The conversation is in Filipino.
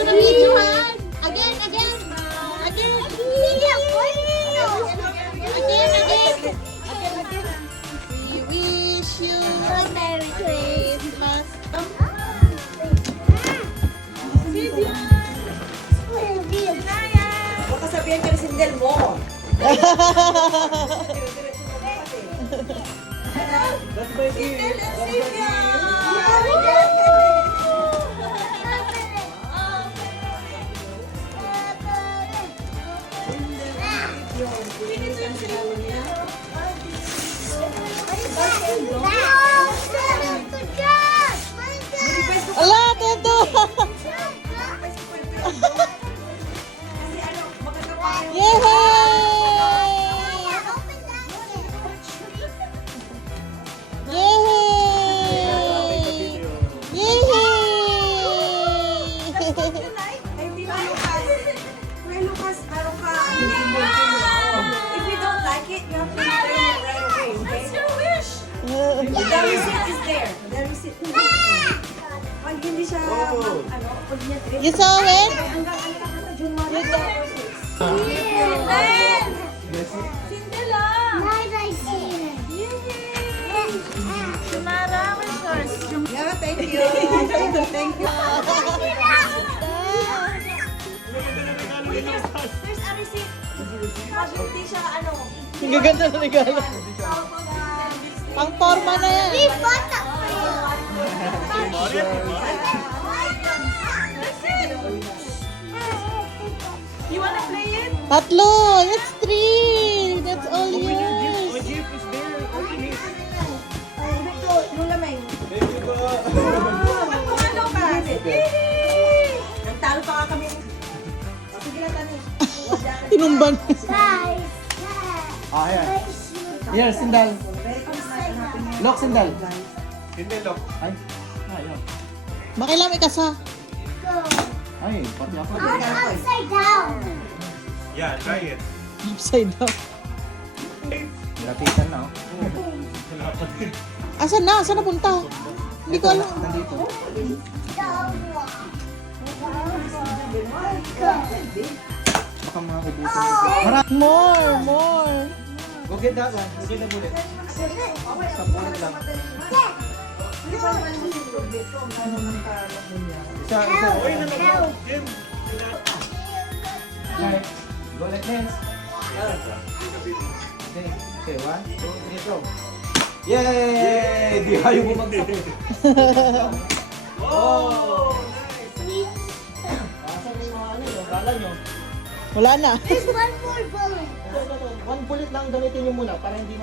to the videohan. Again. We wish you a Merry Christmas. Baka sabihan ka ni Sindel mo. Sindel and Sylvia! Ala, Tendo! Kuya Lucas, meron ka. If you don't like it, you have to return it right away, okay? That's your wish. The receipt is there. The receipt. Pag hindi siya, pag niya trip. You saw it? Hanggang June 1. Yeah, thank you. Thank you. There's a receipt. Pag hindi siya, Ang gaganda na regalo. Pang forma na yan. You wanna play it? Tatlo! It's 3! That's all yours. Yung lamay. Ano ka? Nagtalo pa kami. Sige lang, Tani. Tinumban. Ah, ayan. Here, sindal. Lock, sindal. Sindel, lock. Ay, ayun. Makailang ikasa. Ay, pati ako. Yeah, try it. Upside down. Nilapitan na, oh. Asan na? Asan na punta? Hindi ko alam. Nandito. Baka mga ubusan. More. Go get that one. Go get the bullet. Sa bullet lang. Isa. Jim. Okay. Go like this. Okay, 1, 2, 3, go. Yay! Di ayaw bumagsak. Oh! Asan yung mga yung bala nyo? Wala na. One bullet lang gamitin nyo muna para hindi